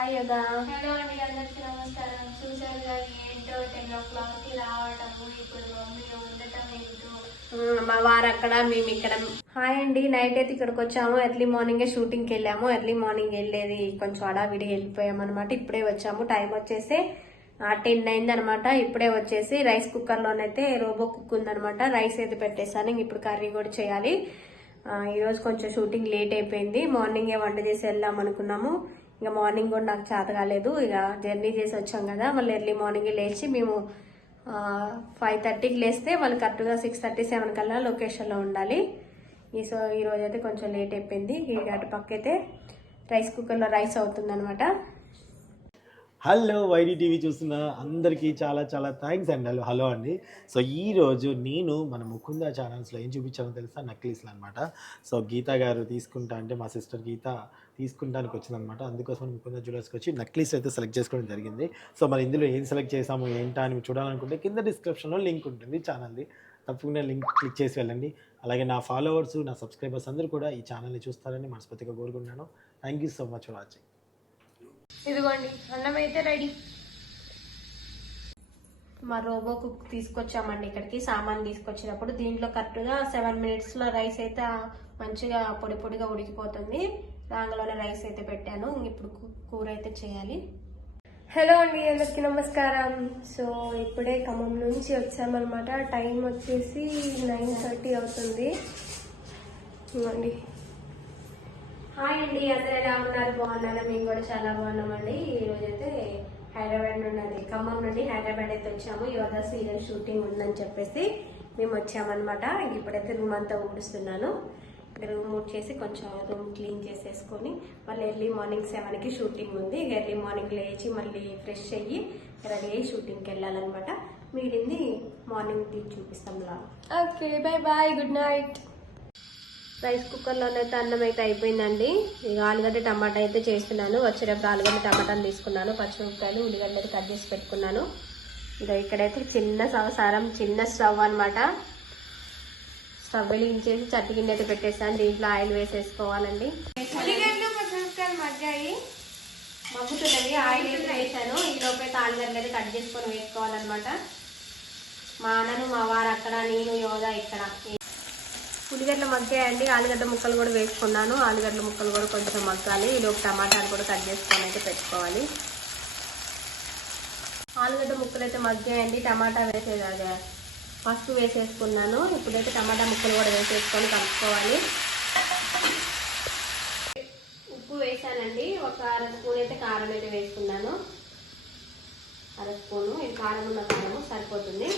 Hello అండి, అందరికీ నమస్కారం. చూసారు కానీ ఏంటో 10 o'clockకి రావటము, ఇప్పుడు మమ్మీ ఉండటం ఏంటో. మా వారు అక్కడ, మేము ఇక్కడ. హాయ్ అండి, నైట్ అయితే ఇక్కడికి వచ్చాము. ఎర్లీ మార్నింగే షూటింగ్కి వెళ్ళాము. ఎర్లీ మార్నింగ్ వెళ్ళేది కొంచెం అడావిడి వెళ్ళిపోయాము అనమాట. ఇప్పుడే వచ్చాము. టైం వచ్చేసి 10 అయింది అనమాట. ఇప్పుడే వచ్చేసి రైస్ కుక్కర్లోనైతే రోబో కుక్ ఉందనమాట. రైస్ అయితే పెట్టేసాను. ఇప్పుడు కర్రీ కూడా చేయాలి. ఈరోజు కొంచెం షూటింగ్ లేట్ అయిపోయింది. మార్నింగే వంట చేసి వెళ్దాం అనుకున్నాము. ఇంకా మార్నింగ్ కూడా నాకు చేత కాలేదు. ఇక జర్నీ చేసి వచ్చాం కదా, మళ్ళీ ఎర్లీ మార్నింగ్ లేచి మేము 5:30కి లేస్తే వాళ్ళు కరెక్ట్గా 6:37 కల్లా లొకేషన్లో ఉండాలి. ఈరోజు అయితే కొంచెం లేట్ అయిపోయింది. ఇక అటు పక్క అయితే రైస్ కుక్కర్లో రైస్ అవుతుంది అనమాట. హలో వైడి టీవీ చూస్తున్న అందరికీ చాలా చాలా థ్యాంక్స్ అండి. హలో అండి. సో ఈరోజు నేను మన ముకుంద ఛానల్స్లో ఏం చూపించానో తెలుసా, నక్లీస్లు అనమాట. సో గీత గారు తీసుకుంటా అంటే మా సిస్టర్ గీత తీసుకుంటానికి వచ్చిందనమాట. అందుకోసం ముకుంద జ్యువెలర్స్కి వచ్చి నక్లీస్ అయితే సెలెక్ట్ చేసుకోవడం జరిగింది. సో మరి ఇందులో ఏం సెలెక్ట్ చేసాము ఏంటా అని చూడాలనుకుంటే కింద డిస్క్రిప్షన్లో లింక్ ఉంటుంది ఛానల్ది. తప్పకుండా లింక్ క్లిక్ చేసి వెళ్ళండి. అలాగే నా ఫాలోవర్స్, నా సబ్స్క్రైబర్స్ అందరూ కూడా ఈ ఛానల్ని చూస్తారని మనస్ఫూర్తిగా కోరుకుంటున్నాను. Thank you so much for watching. ఇదిగోండి, అన్నం అయితే రెడీ. మా రోబో కుక్ తీసుకొచ్చామండి ఇక్కడికి. సామాన్ తీసుకొచ్చినప్పుడు దీంట్లో కరెక్ట్గా 7 minutesలో రైస్ అయితే మంచిగా పొడి పొడిగా ఉడికిపోతుంది. దానిలోనే రైస్ అయితే పెట్టాను. ఇప్పుడు కూర అయితే చేయాలి. హలో అండి, అందరికీ నమస్కారం. సో ఇప్పుడే ఖమ్మం నుంచి వచ్చామన్నమాట. టైం వచ్చేసి 9:30 అవుతుంది. ఇవ్వండి. హాయ్ అండి, అందరూ ఎలా ఉన్నారు? బాగున్నారా? మేము కూడా చాలా బాగున్నామండి. ఈరోజు అయితే హైదరాబాద్ నుండి, ఖమ్మం నుండి హైదరాబాద్ అయితే వచ్చాము. యోధా సీరియల్ షూటింగ్ ఉందని చెప్పేసి మేము వచ్చామన్నమాట. ఇప్పుడైతే రూమ్ అంతా ఊడుస్తున్నాను. రూమ్ ఊడ్చేసి కొంచెం రూమ్ క్లీన్ చేసేసుకొని మళ్ళీ ఎర్లీ మార్నింగ్ 7కి షూటింగ్ ఉంది. ఎర్లీ మార్నింగ్ లేచి మళ్ళీ ఫ్రెష్ అయ్యి రెడీ అయ్యి షూటింగ్కి వెళ్ళాలన్నమాట. మిగిలింది మార్నింగ్ చూపిస్తాంలా. Okay, bye bye, good night. Rice కుక్కర్లోనైతే అన్నం అయితే అయిపోయిందండి. ఇక ఆలుగడ్డ టమాటా అయితే చేస్తున్నాను. వచ్చేటప్పుడు ఆలుగడ్డ టమాటాలు తీసుకున్నాను. పచ్చిమిరపకాయలు, ఉల్లిగడ్డలు కట్ చేసి పెట్టుకున్నాను. ఇక ఇక్కడైతే చిన్న సంసారం, చిన్న స్టవ్ అనమాట. స్టవ్ వెలిగించేసి చట్టి గిన్నె అయితే పెట్టేస్తాను. దీంట్లో ఆయిల్ వేసేసుకోవాలండి. ఉల్లిగడ్డలు పచ్చిమిరపకాయలు మగ్గాయి, మగ్గుతున్నది. ఆయిల్ అయితే వేసాను. ఈ లోపైతే ఆలుగడ్డలు అయితే కట్ చేసుకొని వేసుకోవాలన్నమాట. మా అన్నను, మా వారు అక్కడ, నేను యోధా ఇక్కడ. ఉల్లిగడ్డలు మగ్గాయండి. ఆలుగడ్డ ముక్కలు కూడా వేసుకున్నాను. ఆలుగడ్డ ముక్కలు కూడా కొంచెం మగ్గాలి. ఈలోపు టమాటాలు కూడా కట్ చేసుకొని అయితే పెట్టుకోవాలి. ఆలుగడ్డ ముక్కలు అయితే మగ్గాయండి. టమాటా వేసేది పసుపు వేసేసుకున్నాను. ఇప్పుడైతే టమాటా ముక్కలు కూడా వేసేసుకొని కలుపుకోవాలి. ఉప్పు వేసానండి. ఒక 1/2 స్పూన్ అయితే కారం అయితే వేసుకున్నాను. 1/2 స్పూను. ఇది కారం ఉన్న కారము సరిపోతుంది.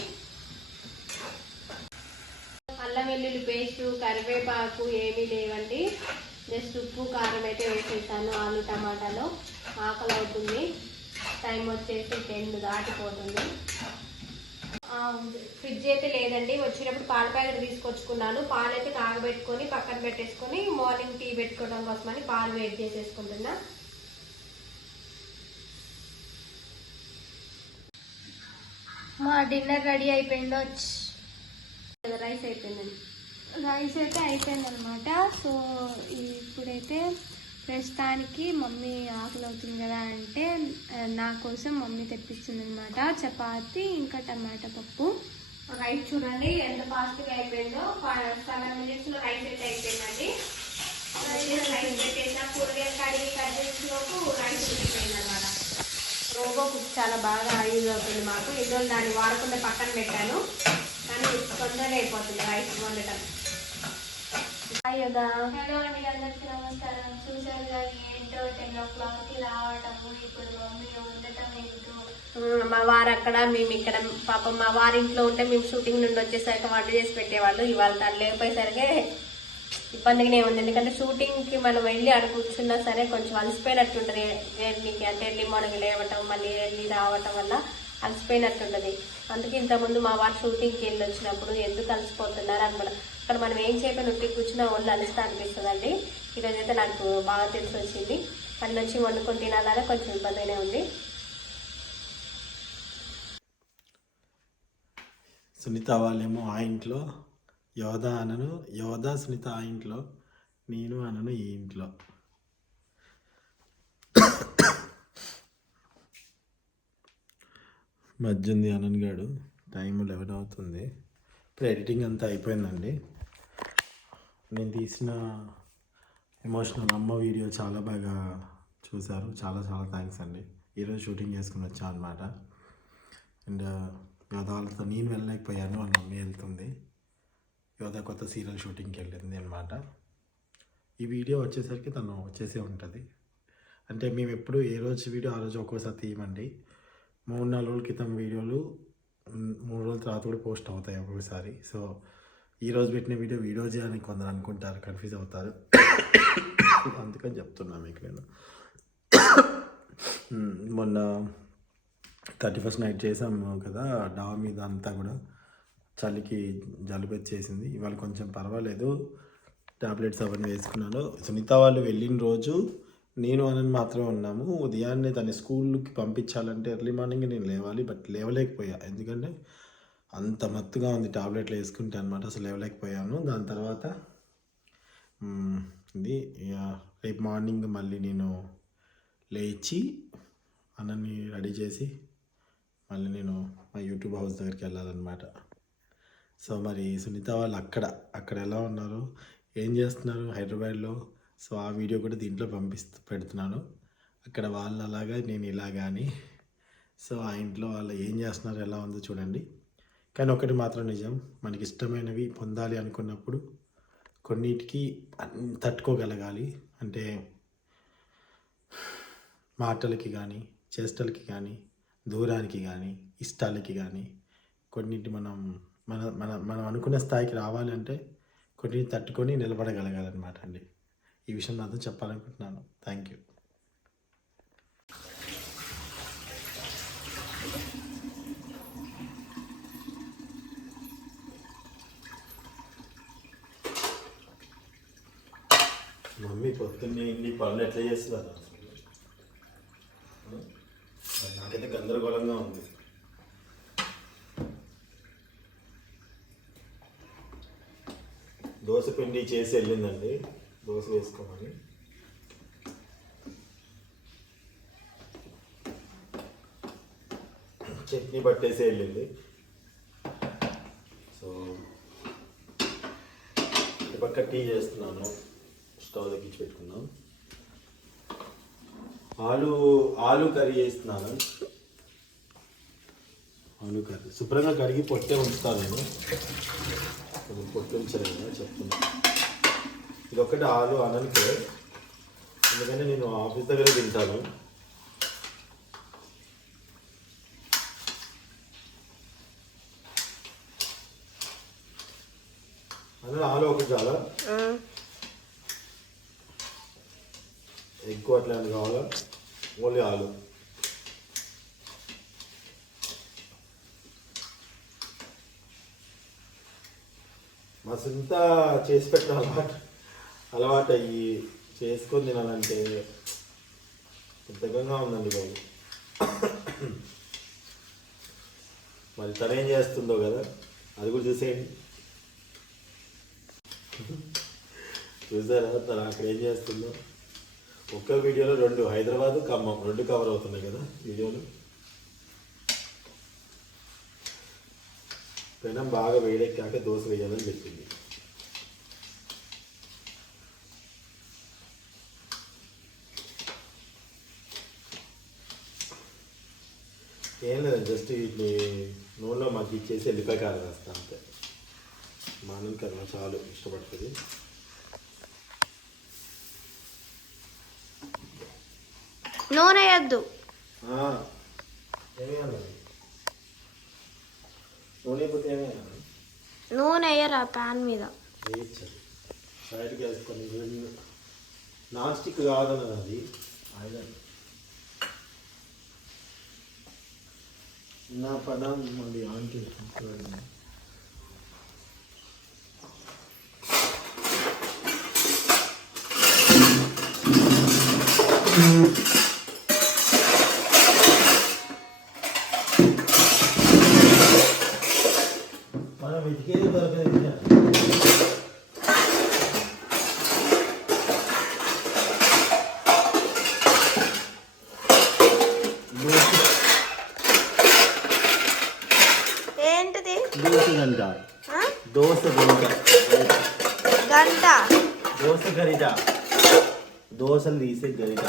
అల్లం వెల్లుల్లి పేస్టు, కరివేపాకు ఏమీ లేవండి. జస్ట్ ఉప్పు కారం అయితే వేసేసాను. ఆలు టమాటాలో ఆకలి అవుతుంది. టైం వచ్చేసి 10 దాటిపోతుంది. ఫ్రిడ్జ్ అయితే లేదండి. వచ్చినప్పుడు పాల ప్యాకెట్ తీసుకొచ్చుకున్నాను. పాలు అయితే కాగబెట్టుకొని పక్కన పెట్టేసుకొని మార్నింగ్ టీ పెట్టుకోవడం కోసమని పాలు వేడి చేసేసుకుంటున్నా. మా డిన్నర్ రెడీ అయిపోయిందో. రైస్ అయిపోయిందండి. రైస్ అయితే అయిపోయిందనమాట. సో ఇప్పుడైతే ప్రస్తుతానికి మమ్మీ ఆకలి అవుతుంది కదా అంటే నా కోసం మమ్మీ తెప్పించింది అనమాట. చపాతి ఇంకా టమాటా పప్పు. రైస్ చూడండి ఎంత ఫాస్ట్గా అయిపోయిందో. 7 minutesలో రైస్ అయితే అయిపోయిందండి. రైస్ పెట్టేసిన కూరగాయలు కడిగి కట్ చేసినప్పుడు రైస్ అయిపోయింది అనమాట. రోబో కుక్ చాలా బాగా యూజ్ అవుతుంది మాకు. ఇదో దాన్ని వాడకుండా పక్కన పెట్టాను, కానీ తొందరగా అయిపోతుంది రైస్ వండటం. హలో అండి, అందరికీ నమస్కారం. చూసారు కానీ ఏంటో 10 o'clockకి రావటము, ఇప్పుడు మమ్మీ ఉండటం ఏంటో. మా వారు అక్కడ, మేము ఇక్కడ. పాపం మా వారింట్లో ఉంటే మేము షూటింగ్ నుండి వచ్చేసరికి వంట చేసి పెట్టేవాళ్ళు. ఇవాళ తను లేకపోయేసరికి ఇబ్బందిగానే ఉంది. ఎందుకంటే షూటింగ్కి మనం వెళ్ళి అక్కడ కూర్చున్నా సరే కొంచెం అలసిపోయినట్టుంటుంది. జర్నీకి అంటే ఎర్లీ మార్నింగ్ లేవటం మళ్ళీ ఎర్లీ రావటం వల్ల అలసిపోయినట్టుంటుంది. అందుకే ఇంతకుముందు మా వారు షూటింగ్కి వెళ్ళి వచ్చినప్పుడు ఎందుకు అలసిపోతున్నారు అనుకున్నా. అక్కడ మనం ఏం చేయకుండా ఉట్టి కూర్చున్నా ఒళ్ళు అలసితా అనిపిస్తుందండి. ఈరోజు అయితే నాకు బాగా తెలిసి వచ్చింది. పని నుంచి వండుకొని తినాలని కొంచెం ఇబ్బందిగానే ఉంది. సునీత వాళ్ళేమో ఆ ఇంట్లో, యోధా అనను, యోధా సునీత ఆ ఇంట్లో, నేను అనను ఈ ఇంట్లో. మధ్య ఉంది ఆనంద్ గాడు. టైం 11 అవుతుంది. ఇప్పుడు ఎడిటింగ్ అంతా అయిపోయిందండి. నేను తీసిన ఎమోషనల్ అమ్మ వీడియో చాలా బాగా చూశారు. చాలా చాలా థ్యాంక్స్ అండి. ఈరోజు షూటింగ్ చేసుకుని వచ్చాను అనమాట. అండ్ యోధ వాళ్ళతో నేను వెళ్ళలేకపోయాను, వాళ్ళ మమ్మీ వెళ్తుంది. యోధ కొత్త సీరియల్ షూటింగ్కి వెళ్ళింది అనమాట. ఈ వీడియో వచ్చేసరికి తను వచ్చేసే ఉంటుంది. అంటే మేము ఎప్పుడు ఏ రోజు వీడియో ఆ రోజు ఒక్కోసారి తీయమండి. 3-4 రోజుల క్రితం వీడియోలు 3 రోజుల తర్వాత కూడా పోస్ట్ అవుతాయి ఒక్కొక్కసారి. సో ఈరోజు పెట్టిన వీడియో చేయాలని కొందరు అనుకుంటారు, కన్ఫ్యూజ్ అవుతారు. అందుకని చెప్తున్నాను మీకు నేను. మొన్న 31st నైట్ చేసాము కదా, డాబా మీద అంతా కూడా చలికి జలుబు వచ్చేసింది. ఇవాళ కొంచెం పర్వాలేదు, టాబ్లెట్స్ అవన్నీ వేసుకున్నాను. సునీత వాళ్ళు వెళ్ళిన రోజు నేను అని మాత్రమే ఉన్నాము. ఉదయాన్నే దాన్ని స్కూల్కి పంపించాలంటే ఎర్లీ మార్నింగ్ నేను లేవాలి, బట్ లేవలేకపోయా. ఎందుకంటే అంత మత్తుగా ఉంది టాబ్లెట్లు వేసుకుంటే అనమాట. అసలు లేవలేకపోయాను. దాని తర్వాత ఇది రేపు మార్నింగ్ మళ్ళీ నేను లేచి అన్నని రెడీ చేసి మళ్ళీ నేను మా యూట్యూబ్ హౌస్ దగ్గరికి వెళ్ళాలన్నమాట. సో మరి సునీత వాళ్ళు అక్కడ ఎలా ఉన్నారు, ఏం చేస్తున్నారు హైదరాబాద్లో, సో ఆ వీడియో కూడా దీంట్లో పెడుతున్నాను. అక్కడ వాళ్ళు అలాగా నేను ఇలాగా అని. సో ఆ ఇంట్లో వాళ్ళు ఏం చేస్తున్నారు, ఎలా ఉందో చూడండి. కానీ ఒకటి మాత్రం నిజం, మనకి ఇష్టమైనవి పొందాలి అనుకున్నప్పుడు కొన్నిటికి తట్టుకోగలగాలి. అంటే మాటలకి కానీ, చేష్టలకి కానీ, దూరానికి కానీ, ఇష్టాలకి కానీ, కొన్నింటి మనం అనుకున్న స్థాయికి రావాలి అంటే కొన్నింటి తట్టుకొని నిలబడగలగాలన్నమాట అండి. ఈ విషయం నాతో చెప్పాలనుకుంటున్నాను. Thank you. మమ్మీ పొద్దున్నే ఇన్ని పనులు ఎట్లా చేస్తున్నారు? నాకైతే గందరగోళంగా ఉంది. దోశ పిండి చేసి వెళ్ళిందండి, దోశ వేసుకోమని. చట్నీ పట్టేసి వెళ్ళింది. సో ఈ పక్క టీ చేస్తున్నాను, స్టవ్ తగ్గించి పెట్టుకున్నాం. ఆలు కర్రీ చేస్తున్నాను. ఆలు కర్రీ శుభ్రంగా కడిగి పొట్టే ఉంచుతాను నేను. పొట్టు ఉంచలేదు కదా చెప్తున్నాను. ఇది ఒక్కటి ఆలు అననికే, ఎందుకంటే నేను ఆఫీస్ దగ్గర తింటాను. అందులో ఆలు ఒకటి చాలా, ఎక్కువ అట్లా కావాలా, ఓన్లీ ఆలు. మా సొంత చేసి పెట్టిన అలవాటు అయ్యి చేసుకొని తినాలంటే పెద్దగా ఉందండి బాబు. మరి తనేం చేస్తుందో కదా, అది కూడా చూసేయండి. చూసారా తను అక్కడ ఏం చేస్తుందో? ఒక్క వీడియోలో 2 హైదరాబాద్ ఖమ్మం 2 కవర్ అవుతున్నాయి కదా వీడియోలు. పెనం బాగా వేడెక్కాక దోశ వేయాలని చెప్పింది. ఏం లేదు, జస్ట్ వీటిని నూనెలో మాకు ఇచ్చేసి ఎల్లిపాయ కారం వేస్తాను అంతే. మా అన్నం కర్మ చాలు ఇష్టపడుతుంది. నూనె వేయద్దు. నూనె వేయరా ప్యాన్ మీద వేయించాలి. సైడ్కి వేసుకొని నాన్ స్టిక్ కాదన్నది అది ఐరన్. నా పదం మళ్ళీ ఆన్ చేసుకుంటాను. మనం వెతికేది దొరకదు. దోశ గంట దోశ గంట గంట దోశ గరిట దోశలు తీసే గరిట.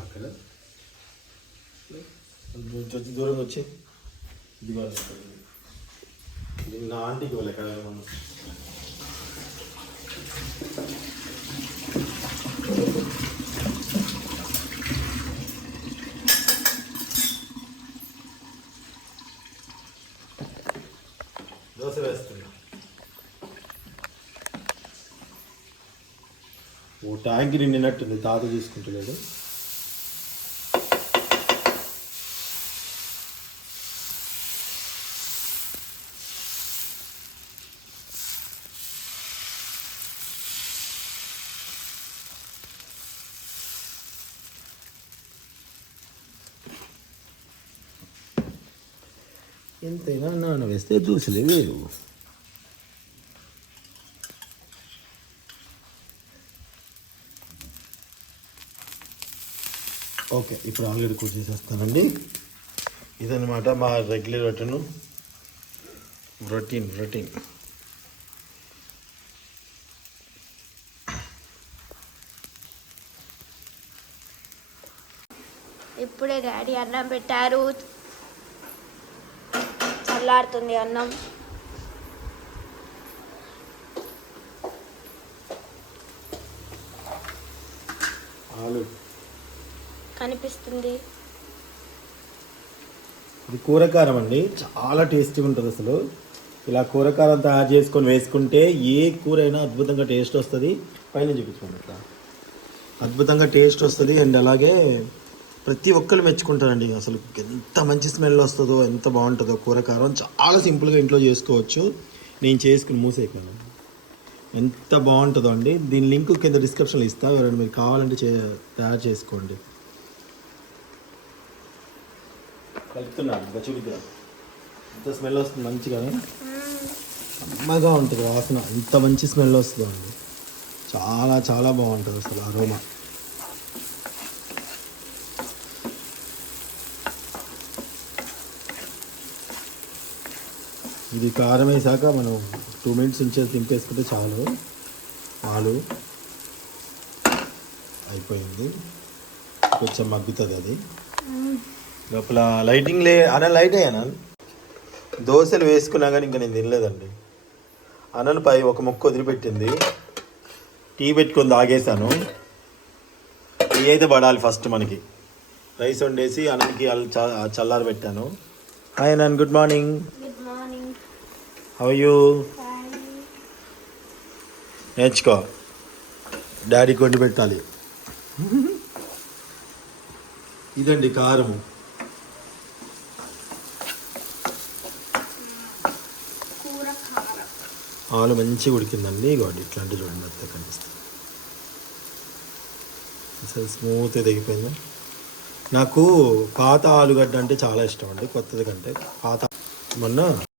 అక్కడ వచ్చి దూరం వచ్చి ఇది నా ఆంటీకి వాళ్ళ ఎక్కడ మనం దోశ వేస్తున్నా. ఓ ట్యాంక్ నిండినట్టుంది, తాత తీసుకుంటలేడు. ఎంతైనా నాన్న వేస్తే దోశలే వేరు. ఓకే, ఇప్పుడు ఆల్రెడీ కుక్ చేసేస్తానండి. ఇదన్నమాట మా రెగ్యులర్ రొటీన్. ఇప్పుడే డాడీ అన్నం పెట్టారు, చల్లారుతుంది అన్నం. ఆలు కనిపిస్తుంది. ఇది కూరకారం అండి, చాలా టేస్టీగా ఉంటుంది అసలు. ఇలా కూరకారం తయారు చేసుకొని వేసుకుంటే ఏ కూర అయినా అద్భుతంగా టేస్ట్ వస్తుంది. పైన చూపించుకోండి, ఇట్లా అద్భుతంగా టేస్ట్ వస్తుంది. అండ్ అలాగే ప్రతి ఒక్కరు మెచ్చుకుంటారండి. అసలు ఎంత మంచి స్మెల్ వస్తుందో, ఎంత బాగుంటుందో. కూరకారం చాలా సింపుల్గా ఇంట్లో చేసుకోవచ్చు. నేను చేసుకుని మూసేయగలను, ఎంత బాగుంటుందో అండి. దీని లింక్ కింద డిస్క్రిప్షన్లో ఇస్తా, ఎవరైనా మీరు కావాలంటే తయారు చేసుకోండి. కలుపుతున్నాను ఇంకా చూపిద్దాం. ఎంత స్మెల్ వస్తుంది మంచిగా, అమ్మగా ఉంటుంది వాసన. ఎంత మంచి స్మెల్ వస్తుందో అండి, చాలా చాలా బాగుంటుంది అసలు అరోమా. ఇది కారం వేసాక మనం 2 minutes ఉంచేసి దింపేసుకుంటే చాలు. ఆలు అయిపోయింది, కొంచెం మగ్గుతుంది అది. లోపల లైటింగ్ లైట్ అయ్యాను. దోశలు వేసుకున్నా కానీ ఇంకా నేను తినలేదండి. అనలు పై ఒక ముక్క వదిలిపెట్టింది. టీ పెట్టుకొని తాగేసాను. టీ అయితే పడాలి ఫస్ట్ మనకి. రైస్ వండేసి అన్నకి చల్లారి పెట్టాను. హాయ్ అన్న, గుడ్ మార్నింగ్. How you? నేర్చుకో, డాడీకి వండి పెట్టాలి. ఇదండి కారము. ఆలు మంచిగా ఉడికిందండి. ఇగోండి ఇట్లాంటి చూడండి, మెత్తగా కనిపిస్తుంది. అసలు స్మూత్గా దిగిపోయింది. నాకు పాత ఆలుగడ్డ అంటే చాలా ఇష్టం అండి, కొత్తది కంటే. మొన్న